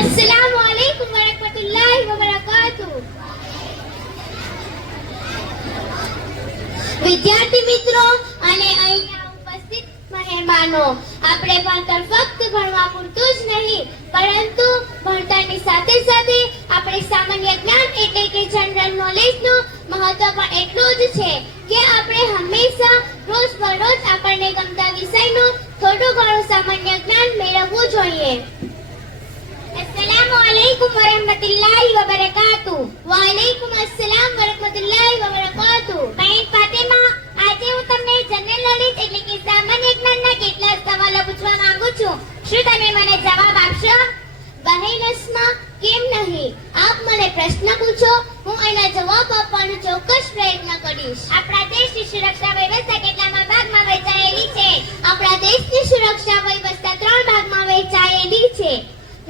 अस्सलामुअलैकुम वरहमतुल्लाहि वबरकातुहू। વિદ્યાર્થી મિત્રો અને અહીંયા ઉપસ્થિત મહેમાનો, આપણે ભણતર ફક્ત ભણવા પૂરતું જ નહીં, પરંતુ ભણતરની સાથે સાથે આપણે સામાન્ય જ્ઞાન એટલે કે જનરલ નોલેજનું મહત્વ પણ એટલું જ છે કે આપણે હંમેશા રોજબરોજ આપણને ગમતા વિષયનું થોડું ઘણું સામાન્ય જ્ઞાન મેળવવું જોઈએ। अस्सलामुअलैकुम वरहमतुल्लाहि वबरकातुहू। वालेकुम अस्सलाम वरहमतुल्लाहि वबरकातुहू। बहन फातिमा, આજે હું તમને જનરલ નોલેજ એટલે કે સામાન્ય જ્ઞાનના કેટલાક સવાલો પૂછવા માંગુ છું। શું તમે મને જવાબ આપશો? બહેન અસ્મા, કેમ નહીં? આપ મને પ્રશ્ન પૂછો, હું એના જવાબ આપવાનો ચોક્કસ પ્રયત્ન કરીશ। આપણા દેશની સુરક્ષા વ્યવસ્થા કેટલામાં ભાગમાં વહેંચાયેલી છે? આપણા દેશની સુરક્ષા વ્યવસ્થા 3 ભાગમાં વહેંચાયેલી છે।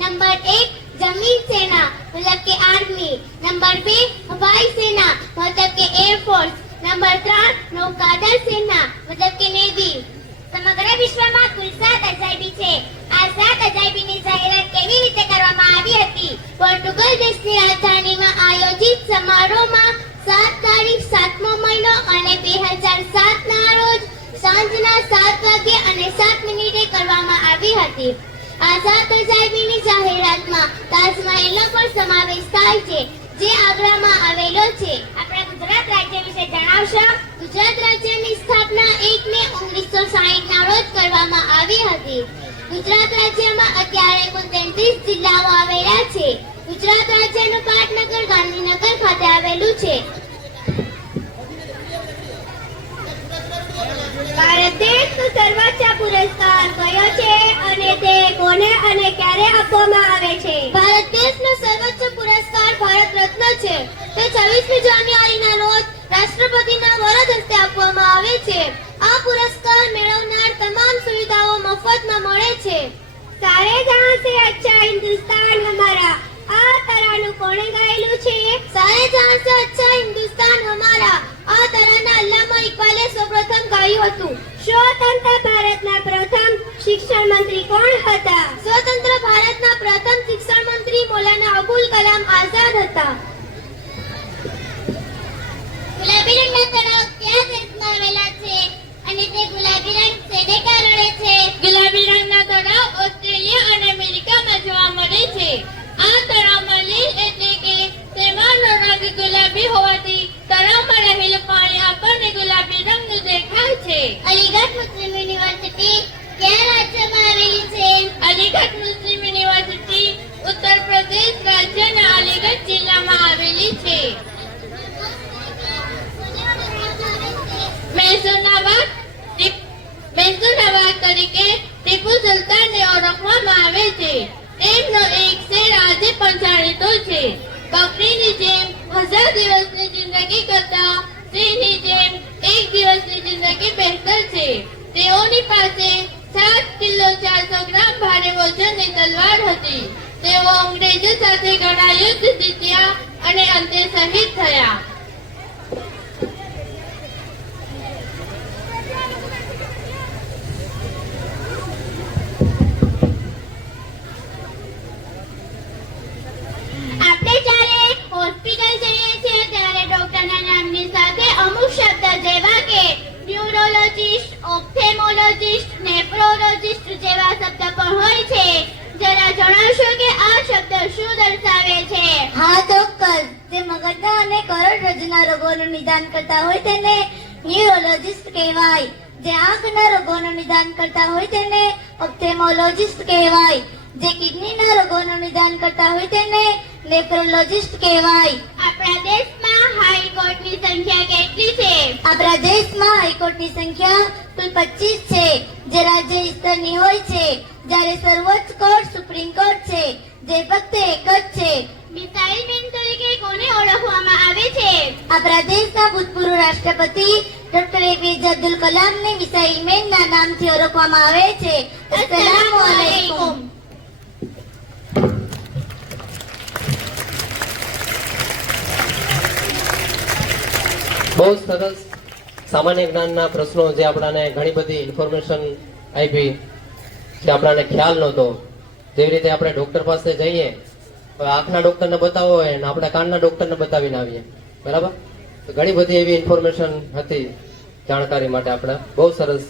नंबर 1 जमीन सेना मतलब के आर्मी, नंबर 2 हवाई सेना मतलब के एयरफोर्स, नंबर 3 नौकादल सेना मतलब के नेवी। સમગ્ર વિશ્વમાં કુલ 7 અજાયબી છે। આ 7 અજાયબીની જાહેરાત કેવી રીતે કરવામાં આવી હતી? પોર્ટુગલ દેશની રાજધાનીમાં આયોજિત સમારોહમાં 7 તારીખ 7મો મહિનો અને 2007 ના રોજ સાંજના 7 વાગ્યે અને 7 મિનિટે કરવામાં આવી હતી। આ 7 અજાયબીની જાહેરાતમાં તાજમહેલનો પણ સમાવેશ થાય છે, જે આગ્રામાં આવેલો છે। આપણા ગુજરાત રાજ્ય વિશે જણાવશો? ગુજરાત રાજ્યની સ્થાપના 1 મે 1960 ના રોજ કરવામાં આવી હતી। ગુજરાત રાજ્યમાં અત્યારે કુલ 33 જિલ્લાઓ આવેલા છે। ગુજરાત રાજ્યનું પાટનગર ગાંધીનગર ખાતે આવેલું છે। ભારત દેશનો સર્વોચ્ચ પુરસ્કાર કયો છે અને તે કોને અને ક્યારે આપવામાં આવે છે? ભારત દેશનો સર્વોચ્ચ પુરસ્કાર ભારત રત્ન છે। તે 26મી જાન્યુઆરીના રોજ રાષ્ટ્રપતિના વરદ હસ્તે આપવામાં આવે છે। આ પુરસ્કાર મેળવનાર તમામ સુવિધાઓ મફતમાં મળે છે। સારે જહાં સે અચ્છા હિન્દુસ્તાન હમારા, આ તરાનું કોણે ગાયેલું છે? સારે જહાં સે અચ્છા હિન્દુસ્તાન હમારા આ તરાના અલ્લામા ઇકબાલે સૌપ્રથમ ગાયું હતું। સ્વતંત્ર ભારતના પ્રથમ શિક્ષણ મંત્રી કોણ હતા? સ્વતંત્ર ભારતના પ્રથમ શિક્ષણ મંત્રી મૌલાના અબુલ કલામ આઝાદ હતા। ગુલાબી રંગના તળાવ કયા દેશમાં આવેલા છે અને તે ગુલાબી રંગ શેને કારણે છે? ગુલાબી રંગના તળાવ ઓસ્ટ્રેલિયા અને અમેરિકામાં જોવા મળે છે। આ તળાવમાં લીલ એટલે કે તેમાંનો રંગ ગુલાબી હોવાથી તળાવમાં રહેલું પાણી આપણને ગુલાબી રંગનું દેખાય છે। અલીગઢ મુસ્લિમ યુનિવર્સિટી કયા રાજ્યમાં આવેલી છે? અલીગઢ મુસ્લિમ યુનિવર્સિટી ઉત્તર પ્રદેશ રાજ્યના અલીગઢ જિલ્લામાં આવેલી છે। મહેસુનાબાદ તરીકે ટીપુ સુલતાનને ઓળખવામાં આવે છે। તેમનો એક શેર આજે પણ જાણીતો છે। બકરીની જેમ 1000 દિવસની જિંદગી કરતા સિંહની જેમ 1 દિવસની જિંદગી બહેતર છે। તેઓની પાસે 7 કિલો 400 ગ્રામ ભારે વજનની તલવાર હતી। તેઓ અંગ્રેજો સાથે ઘણા યુદ્ધ જીત્યા અને અંતે શહીદ થયા। આપણે જ્યારે હોસ્પિટલ જઈએ છીએ ત્યારે ડોક્ટરના નામની સાથે અમુક શબ્દ જેવા કે ન્યુરોલોજિસ્ટ, ઓપ્થેમોલોજિસ્ટ, નેફ્રોલોજિસ્ટ જેવા શબ્દ પણ હોય છે। જરા જણાવશો કે આ શબ્દ શું દર્શાવે છે? હા, ચોક્કસ। જે મગજના અને કરોડરજ્જુના રોગોનું નિદાન કરતા હોય તેને ન્યુરોલોજિસ્ટ કહેવાય। જે આંખના રોગોનું નિદાન કરતા હોય તેને ઓપ્થેમોલોજિસ્ટ કહેવાય। જે કિડનીના રોગોનું નિદાન કરતા હોય તેને નેફ્રોલોજિસ્ટ કહેવાય। આપણા દેશમાં હાઈકોર્ટની સંખ્યા કેટલી છે? આપણા દેશમાં હાઈકોર્ટની સંખ્યા કુલ 25 છે, જે રાજ્ય સ્તરની હોય છે, જ્યારે સર્વોચ્ચ કોર્ટ સુપ્રીમ કોર્ટ છે, જે ફક્ત એક જ છે। મિસાઇલ મેન તરીકે કોને ઓળખવામાં આવે છે? આપણા દેશના ભૂતપૂર્વ રાષ્ટ્રપતિ ડોક્ટર એપીજે અબ્દુલ કલામને મિસાઇલ મેનના નામથી ઓળખવામાં આવે છે। અસ્સલામુ અલૈકુમ। બહુ સરસ સામાન્ય જ્ઞાનના પ્રશ્નો જે આપણાને ઘણી બધી ઇન્ફોર્મેશન આપી। જે આપણાને ખ્યાલ નહોતો. જેવી રીતે આપણે ડોક્ટર પાસે જઈએ, હવે આંખના ડોક્ટરને બતાવવો હોય ને આપણે કાનના ડોક્ટરને બતાવીને આવીએ, બરાબર? તો ઘણી બધી એવી ઇન્ફોર્મેશન હતી જાણકારી માટે. આપણે બહુ સરસ